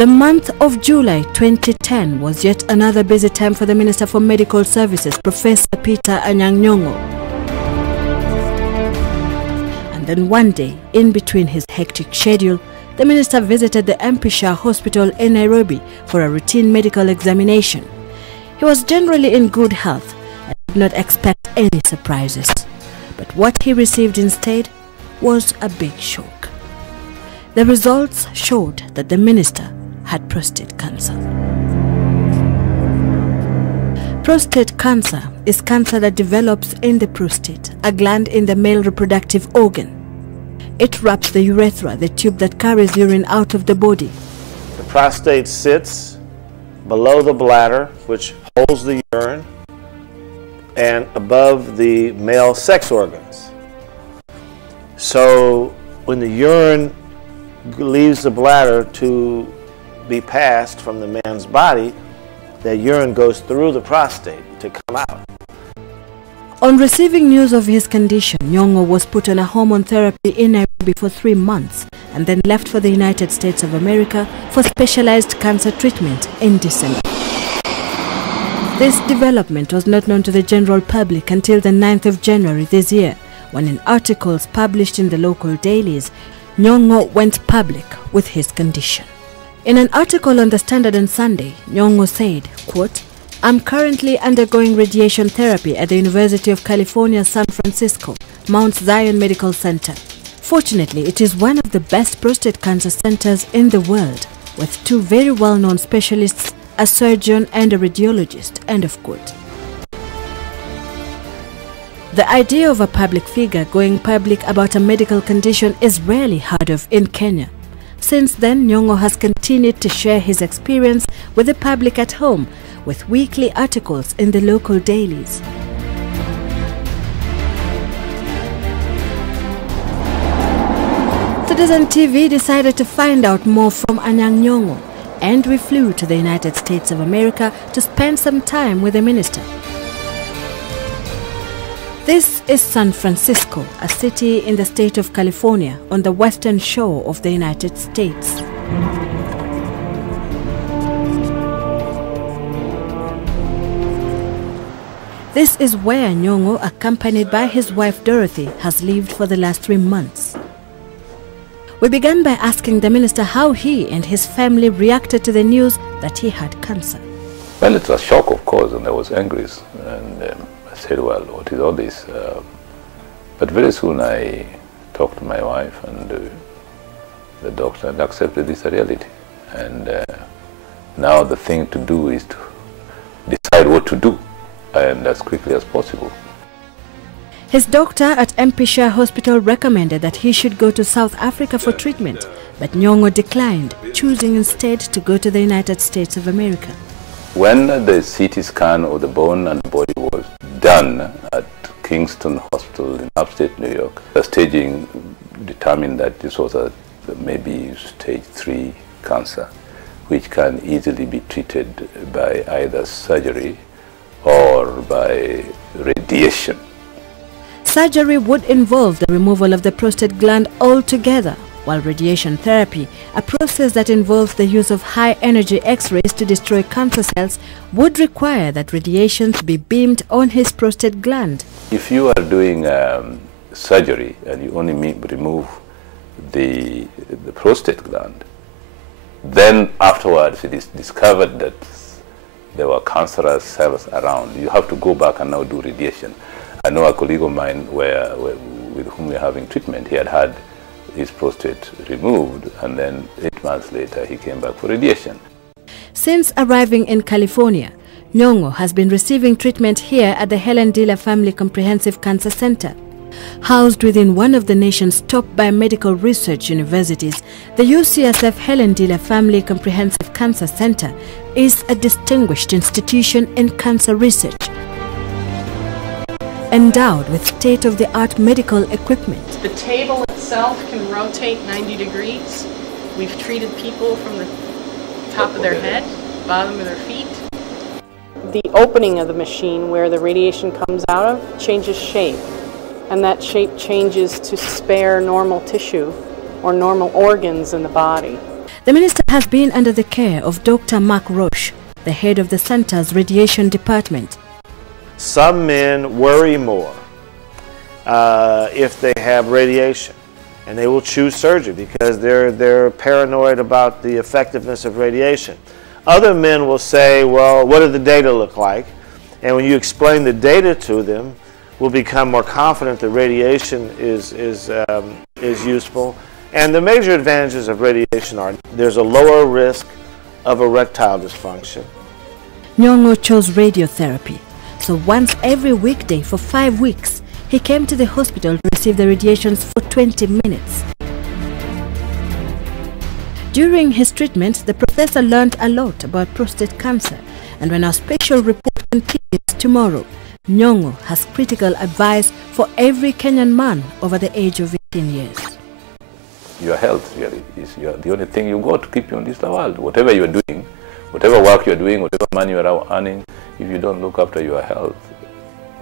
The month of July 2010 was yet another busy time for the Minister for Medical Services, Professor Peter ANYAN'G. And then one day, in between his hectic schedule, the minister visited the NYONGO hospital in Nairobi for a routine medical examination. He was generally in good health and did not expect any surprises. But what he received instead was a big shock. The results showed that the minister had prostate cancer. Prostate cancer is cancer that develops in the prostate, a gland in the male reproductive organ. It wraps the urethra, the tube that carries urine out of the body. The prostate sits below the bladder, which holds the urine, and above the male sex organs. So when the urine leaves the bladder to be passed from the man's body, the urine goes through the prostate to come out. On receiving news of his condition, NYONGO was put on a hormone therapy in Nairobi for 3 months and then left for the United States of America for specialized cancer treatment in December. This development was not known to the general public until the 9th of January this year, when in articles published in the local dailies, NYONGO went public with his condition. In an article on the Standard on Sunday, NYONGO said, quote, "I'm currently undergoing radiation therapy at the University of California, San Francisco, Mount Zion Medical Center. Fortunately, it is one of the best prostate cancer centers in the world, with 2 very well-known specialists, a surgeon and a radiologist," end of quote. The idea of a public figure going public about a medical condition is rarely heard of in Kenya. Since then, NYONGO has continued to share his experience with the public at home, with weekly articles in the local dailies. Citizen TV decided to find out more from ANYAN'G, and we flew to the United States of America to spend some time with the minister. This is San Francisco, a city in the state of California on the western shore of the United States. This is where NYONGO, accompanied by his wife Dorothy, has lived for the last 3 months. We began by asking the minister how he and his family reacted to the news that he had cancer. Well, it was a shock, of course, and I was angry. And I said, well, what is all this? But very soon I talked to my wife and the doctor and accepted this reality. And now the thing to do is to decide what to do, and as quickly as possible. His doctor at NYONGO hospital recommended that he should go to South Africa for treatment, but NYONGO declined, choosing instead to go to the United States of America. When the CT scan of the bone and body was done at Kingston Hospital in upstate New York, the staging determined that this was a maybe stage 3 cancer, which can easily be treated by either surgery or by radiation. Surgery would involve the removal of the prostate gland altogether, while radiation therapy, a process that involves the use of high-energy X-rays to destroy cancer cells, would require that radiations be beamed on his prostate gland. If you are doing surgery and you only remove the prostate gland, then afterwards it is discovered that there were cancerous cells around, you have to go back and now do radiation. I know a colleague of mine with whom we are having treatment, he had had his prostate removed, and then 8 months later he came back for radiation. Since arriving in California, NYONGO has been receiving treatment here at the Helen Diller Family Comprehensive Cancer Center. Housed within one of the nation's top biomedical research universities, the UCSF Helen Diller Family Comprehensive Cancer Center is a distinguished institution in cancer research, endowed with state-of-the-art medical equipment. The table itself can rotate 90 degrees. We've treated people from the top of their head, bottom of their feet. The opening of the machine where the radiation comes out of changes shape, and that shape changes to spare normal tissue or normal organs in the body. The minister has been under the care of Dr. Mark Roche, the head of the center's radiation department. Some men worry more if they have radiation, and they will choose surgery because they're paranoid about the effectiveness of radiation. Other men will say, well, what do the data look like? And when you explain the data to them, will become more confident that radiation is useful. And the major advantages of radiation are there's a lower risk of erectile dysfunction. NYONGO chose radiotherapy, so once every weekday for 5 weeks, he came to the hospital to receive the radiations for 20 minutes. During his treatment, the professor learned a lot about prostate cancer, and when our special report continues tomorrow, NYONGO has critical advice for every Kenyan man over the age of 18 years. Your health really is the only thing you got to keep you in this world. Whatever you're doing, whatever work you're doing, whatever money you're earning, if you don't look after your health,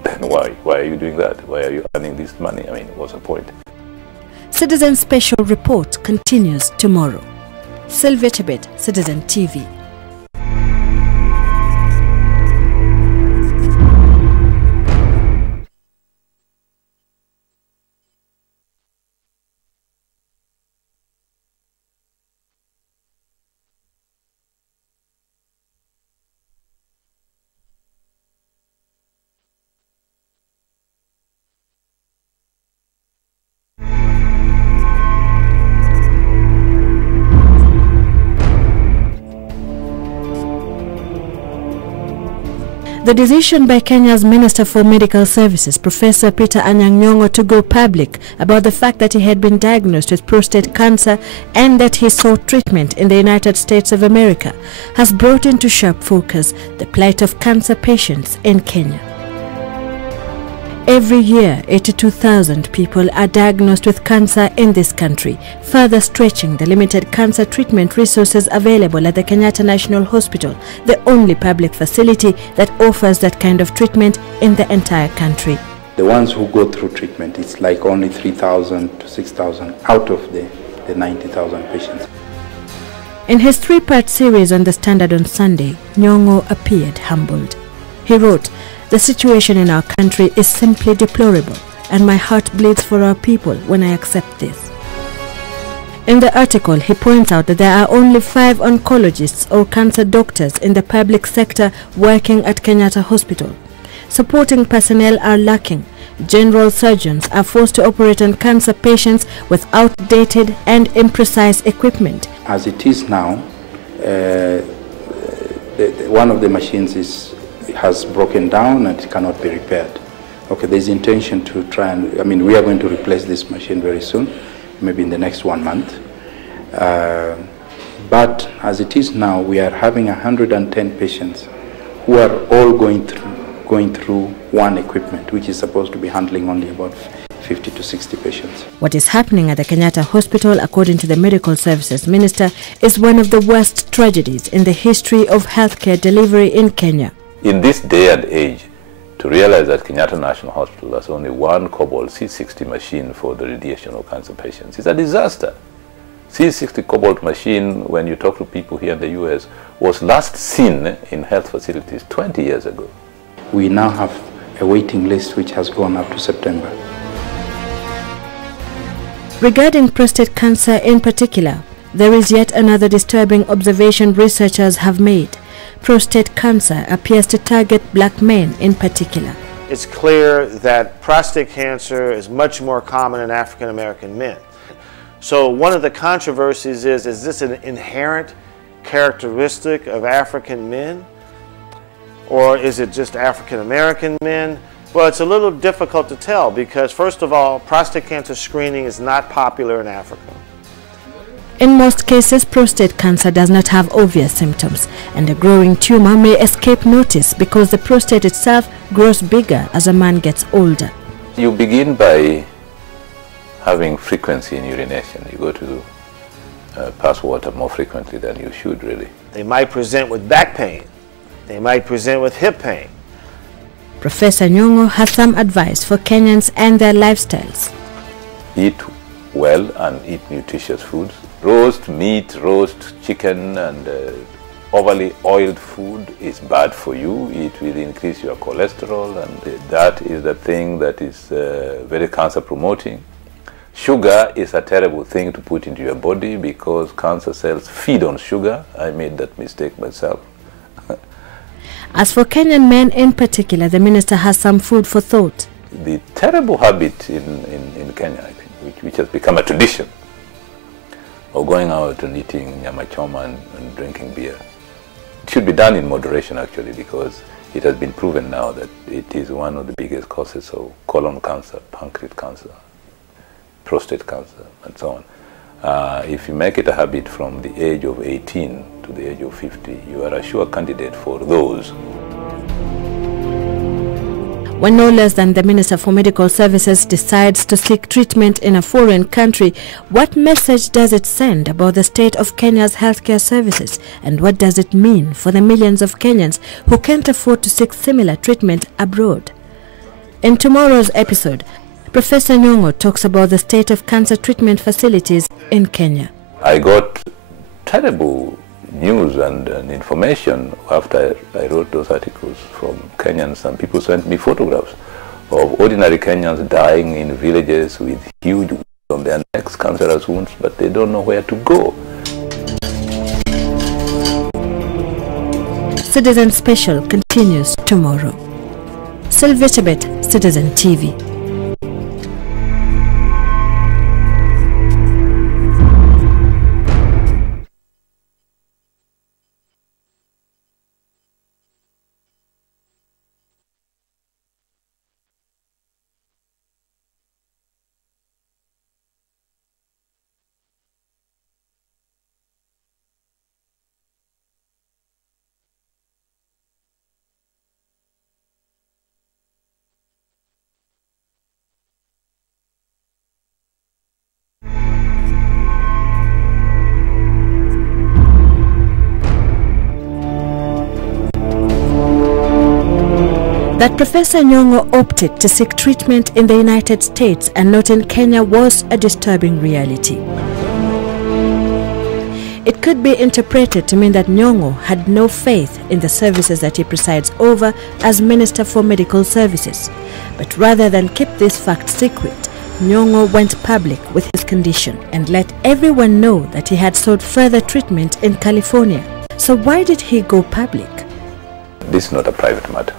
then why are you doing that? Why are you earning this money? I mean, what's the point? Citizen Special Report continues tomorrow. Sylvia Chebet, Citizen TV. The decision by Kenya's Minister for Medical Services, Professor Peter ANYAN'G, to go public about the fact that he had been diagnosed with prostate cancer and that he sought treatment in the United States of America has brought into sharp focus the plight of cancer patients in Kenya. Every year, 82,000 people are diagnosed with cancer in this country, further stretching the limited cancer treatment resources available at the Kenyatta National Hospital, the only public facility that offers that kind of treatment in the entire country. The ones who go through treatment, it's like only 3,000 to 6,000 out of the 90,000 patients. In his 3-part series on The Standard on Sunday, NYONGO appeared humbled. He wrote, "The situation in our country is simply deplorable, and my heart bleeds for our people when I accept this." In the article, he points out that there are only 5 oncologists or cancer doctors in the public sector working at Kenyatta Hospital. Supporting personnel are lacking. General surgeons are forced to operate on cancer patients with outdated and imprecise equipment. As it is now, one of the machines has broken down and it cannot be repaired. Okay, there's intention to try and, we are going to replace this machine very soon, maybe in the next 1 month. But as it is now, we are having 110 patients who are all going through one equipment, which is supposed to be handling only about 50 to 60 patients. What is happening at the Kenyatta Hospital, according to the Medical Services Minister, is one of the worst tragedies in the history of healthcare delivery in Kenya. In this day and age, to realize that Kenyatta National Hospital has only one Cobalt C60 machine for the radiation of cancer patients is a disaster. C60 Cobalt machine, when you talk to people here in the US, was last seen in health facilities 20 years ago. We now have a waiting list which has gone up to September. Regarding prostate cancer in particular, there is yet another disturbing observation researchers have made. Prostate cancer appears to target black men in particular. It's clear that prostate cancer is much more common in African American men. So one of the controversies is this an inherent characteristic of African men? Or is it just African American men? Well, it's a little difficult to tell because, first of all, prostate cancer screening is not popular in Africa. In most cases, prostate cancer does not have obvious symptoms, and a growing tumor may escape notice because the prostate itself grows bigger as a man gets older. You begin by having frequency in urination. You go to pass water more frequently than you should, really. They might present with back pain. They might present with hip pain. Professor NYONGO has some advice for Kenyans and their lifestyles. Eat well and eat nutritious foods. Roast meat, roast chicken, and overly oiled food is bad for you. It will increase your cholesterol, and that is the thing that is very cancer promoting. Sugar is a terrible thing to put into your body because cancer cells feed on sugar. I made that mistake myself. As for Kenyan men in particular, the minister has some food for thought. The terrible habit in Kenya, I think, which has become a tradition, of going out and eating nyama choma and drinking beer. It should be done in moderation, actually, because it has been proven now that it is one of the biggest causes of colon cancer, pancreatic cancer, prostate cancer, and so on. If you make it a habit from the age of 18 to the age of 50, you are a sure candidate for those. When no less than the Minister for Medical Services decides to seek treatment in a foreign country, what message does it send about the state of Kenya's healthcare services, and what does it mean for the millions of Kenyans who can't afford to seek similar treatment abroad? In tomorrow's episode, Professor NYONGO talks about the state of cancer treatment facilities in Kenya. I got terrible news and information after I wrote those articles from Kenyans, and people sent me photographs of ordinary Kenyans dying in villages with huge wounds on their necks, cancerous wounds, but they don't know where to go. Citizen Special continues tomorrow. Sylvia Chebet, Citizen TV. That Professor NYONGO opted to seek treatment in the United States and not in Kenya was a disturbing reality. It could be interpreted to mean that NYONGO had no faith in the services that he presides over as Minister for Medical Services. But rather than keep this fact secret, NYONGO went public with his condition and let everyone know that he had sought further treatment in California. So why did he go public? This is not a private matter.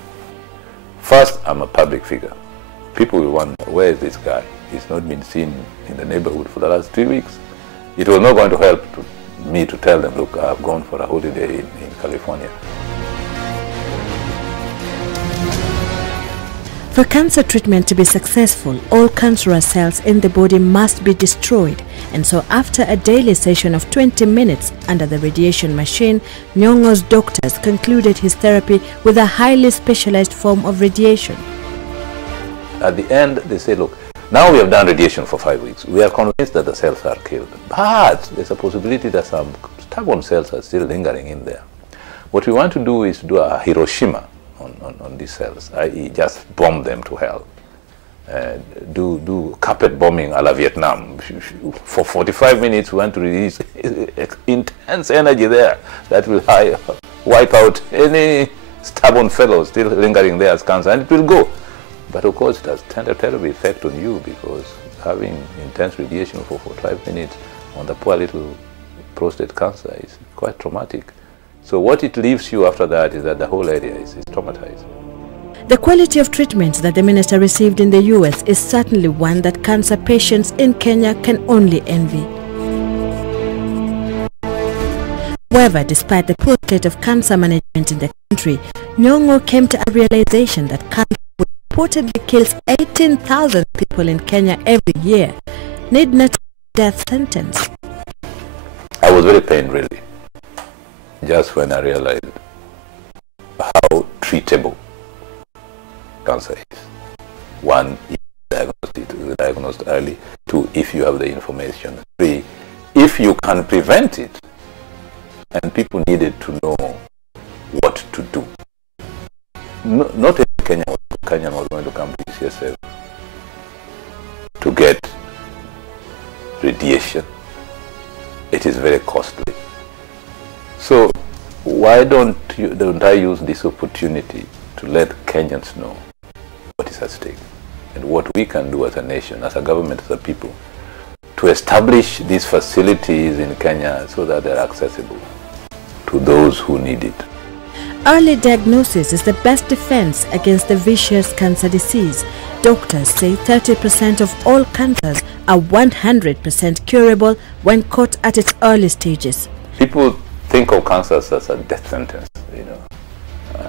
First, I'm a public figure. People will wonder, where is this guy? He's not been seen in the neighborhood for the last 3 weeks. It was not going to help me to tell them, look, I've gone for a holiday in California. For cancer treatment to be successful, all cancerous cells in the body must be destroyed, and so after a daily session of 20 minutes under the radiation machine, NYONGO's doctors concluded his therapy with a highly specialized form of radiation. At the end, they say, look, now we have done radiation for 5 weeks. We are convinced that the cells are killed, but there's a possibility that some stubborn cells are still lingering in there. What we want to do is do a Hiroshima on these cells, i.e. just bomb them to hell. Do carpet bombing a la Vietnam. For 45 minutes we want to release intense energy there that will wipe out any stubborn fellow still lingering there as cancer, and it will go. But of course it has a terrible effect on you, because having intense radiation for 45 minutes on the poor little prostate cancer is quite traumatic. So what it leaves you after that is that the whole area is traumatized. The quality of treatment that the minister received in the US is certainly one that cancer patients in Kenya can only envy. However, despite the poor state of cancer management in the country, NYONGO came to a realization that cancer reportedly kills 18,000 people in Kenya every year, need not a death sentence. I was very pained, really, just when I realized how treatable cancer is. One, if diagnosed early. Two, if you have the information. Three, if you can prevent it. And people needed to know what to do. Not every Kenyan was going to come to CSF to get radiation. It is very costly. So why don't I use this opportunity to let Kenyans know what is at stake and what we can do as a nation, as a government, as a people, to establish these facilities in Kenya so that they're accessible to those who need it. Early diagnosis is the best defense against the vicious cancer disease. Doctors say 30% of all cancers are 100% curable when caught at its early stages. People think of cancers as a death sentence, you know.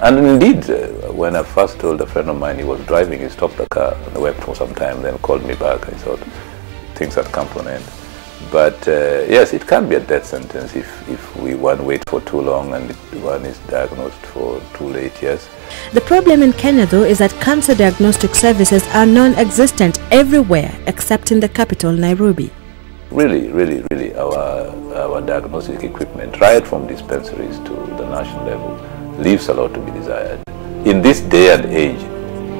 And indeed, when I first told a friend of mine, he was driving, he stopped the car and wept for some time, then called me back. I thought things had come to an end. But yes, it can be a death sentence if one waits for too long and one is diagnosed for too late, yes. The problem in Kenya, though, is that cancer diagnostic services are non-existent everywhere except in the capital, Nairobi. Really, our diagnostic equipment, right from dispensaries to the national level, leaves a lot to be desired. In this day and age,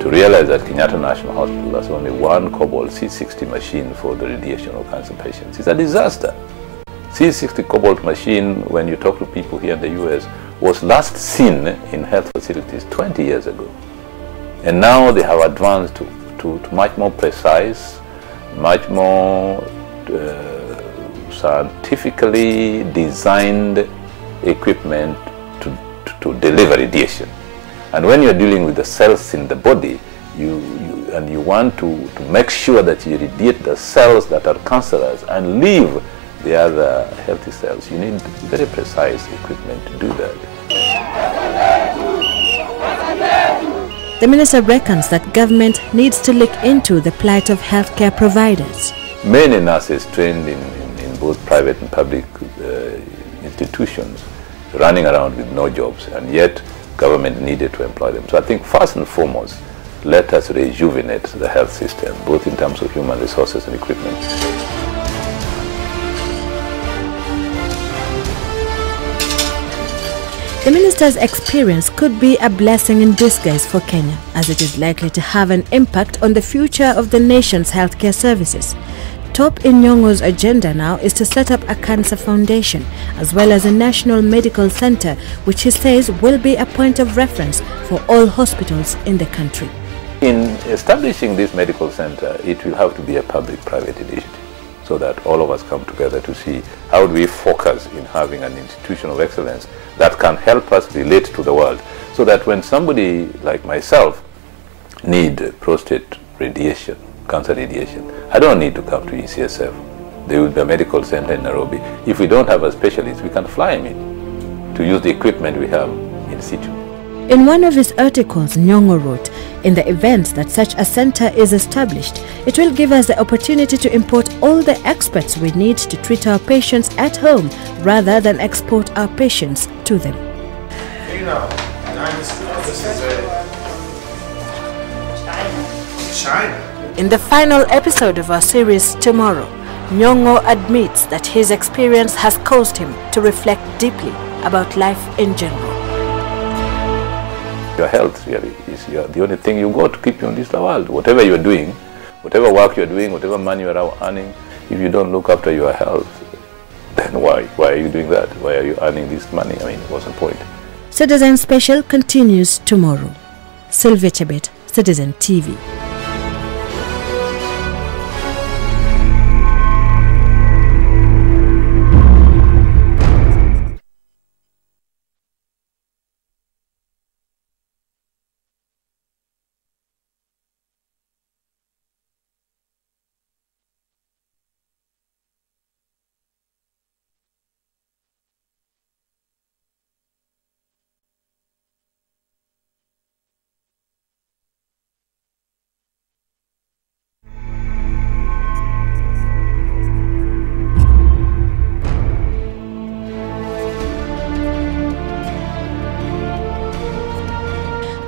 to realize that Kenyatta National Hospital has only one Cobalt C60 machine for the radiation of cancer patients is a disaster. C60 Cobalt machine, when you talk to people here in the US, was last seen in health facilities 20 years ago. And now they have advanced to much more precise, much more scientifically designed equipment to deliver radiation. And when you're dealing with the cells in the body, you want to make sure that you irradiate the cells that are cancerous and leave the other healthy cells, you need very precise equipment to do that. The minister reckons that government needs to look into the plight of healthcare providers. Many nurses trained in both private and public institutions running around with no jobs, and yet government needed to employ them. So I think first and foremost, let us rejuvenate the health system, both in terms of human resources and equipment. The minister's experience could be a blessing in disguise for Kenya, as it is likely to have an impact on the future of the nation's healthcare services. Top in NYONGO's agenda now is to set up a cancer foundation, as well as a national medical center, which he says will be a point of reference for all hospitals in the country. In establishing this medical center, it will have to be a public-private initiative, so that all of us come together to see how do we focus in having an institution of excellence that can help us relate to the world, so that when somebody like myself need prostate radiation, cancer radiation, I don't need to come to ECSF. There will be a medical center in Nairobi. If we don't have a specialist, we can fly him in to use the equipment we have in situ. In one of his articles, NYONGO wrote, "In the event that such a center is established, it will give us the opportunity to import all the experts we need to treat our patients at home rather than export our patients to them." You know, this is China. In the final episode of our series tomorrow, NYONGO admits that his experience has caused him to reflect deeply about life in general. Your health really is the only thing you got to keep you in this world. Whatever you're doing, whatever work you're doing, whatever money you're earning, if you don't look after your health, then why are you doing that? Why are you earning this money? I mean, what's the point? Citizen Special continues tomorrow. Sylvia Chebet, Citizen TV.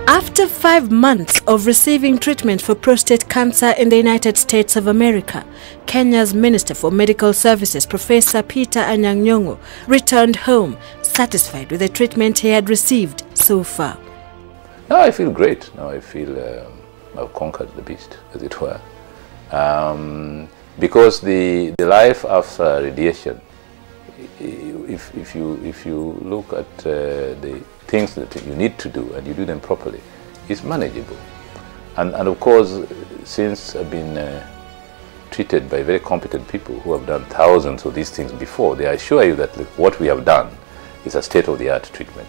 After 5 months of receiving treatment for prostate cancer in the United States of America, Kenya's Minister for Medical Services, Professor Peter ANYAN'G, returned home, satisfied with the treatment he had received so far. Now I feel great. Now I feel I've conquered the beast, as it were. Because the life after radiation, if you look at the things that you need to do and you do them properly, is manageable. And of course, since I've been treated by very competent people who have done thousands of these things before, they assure you that what we have done is a state-of-the-art treatment.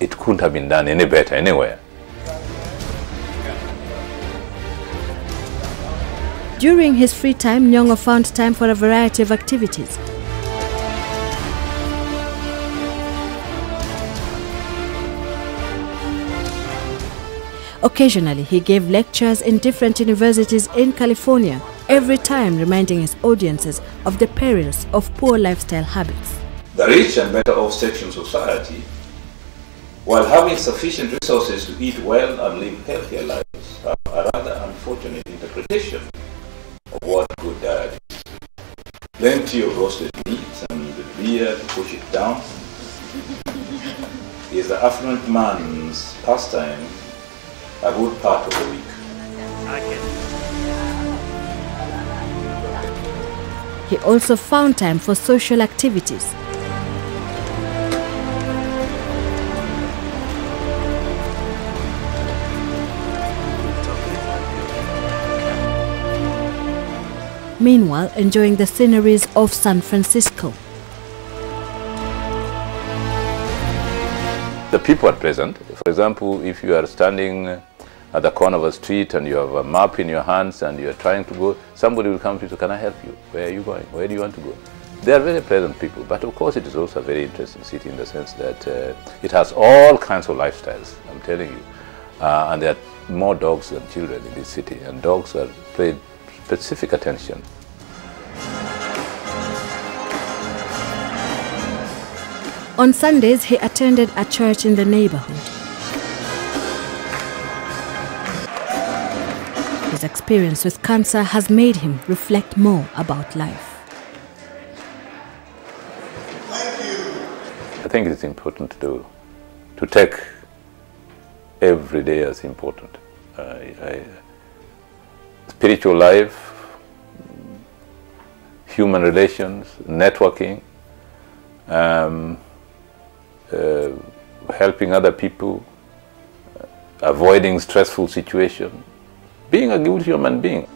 It couldn't have been done any better anywhere. During his free time, NYONGO found time for a variety of activities. Occasionally, he gave lectures in different universities in California, every time reminding his audiences of the perils of poor lifestyle habits. The rich and better off sections of society, while having sufficient resources to eat well and live healthier lives, have a rather unfortunate interpretation of what good diet is. Plenty of roasted meats and beer to push it down is the affluent man's pastime a good part of the week. He also found time for social activities. Meanwhile, enjoying the sceneries of San Francisco. The people are present. For example, if you are standing at the corner of a street and you have a map in your hands and you are trying to go, somebody will come to you and say, "Can I help you? Where are you going? Where do you want to go?" They are very pleasant people, but of course it is also a very interesting city in the sense that it has all kinds of lifestyles, I'm telling you. And there are more dogs than children in this city, and dogs are paid specific attention. On Sundays, he attended a church in the neighborhood. His experience with cancer has made him reflect more about life. I think it's important to take every day as important. Spiritual life, human relations, networking, helping other people, avoiding stressful situations, being a good human being.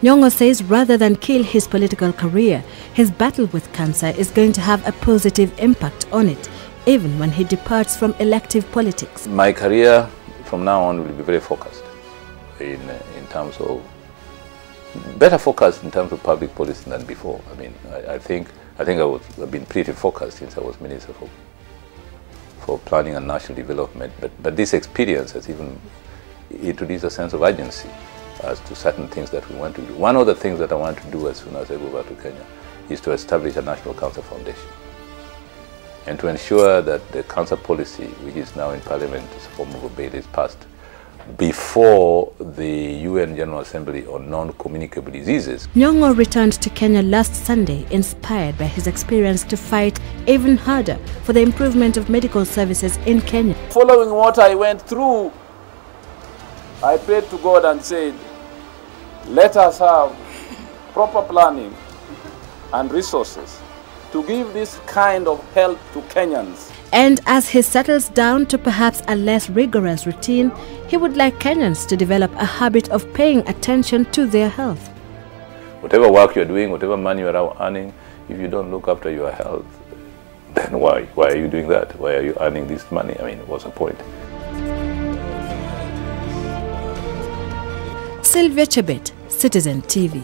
NYONGO says rather than kill his political career, his battle with cancer is going to have a positive impact on it, even when he departs from elective politics. My career from now on will be very focused in terms of, better focused in terms of public policy than before. I mean, I think I've been pretty focused since I was Minister for Planning and National Development, but this experience has even introduced a sense of urgency as to certain things that we want to do. One of the things that I want to do as soon as I go back to Kenya is to establish a National Cancer Foundation and to ensure that the cancer policy, which is now in Parliament as a form of a bill, is passed before the UN General Assembly on non-communicable diseases. NYONGO returned to Kenya last Sunday, inspired by his experience to fight even harder for the improvement of medical services in Kenya. Following what I went through, I prayed to God and said, let us have proper planning and resources to give this kind of help to Kenyans. And as he settles down to perhaps a less rigorous routine, he would like Kenyans to develop a habit of paying attention to their health. Whatever work you're doing, whatever money you're earning, if you don't look after your health, then why? Why are you doing that? Why are you earning this money? I mean, what's the point? Sylvia Chebet, Citizen TV.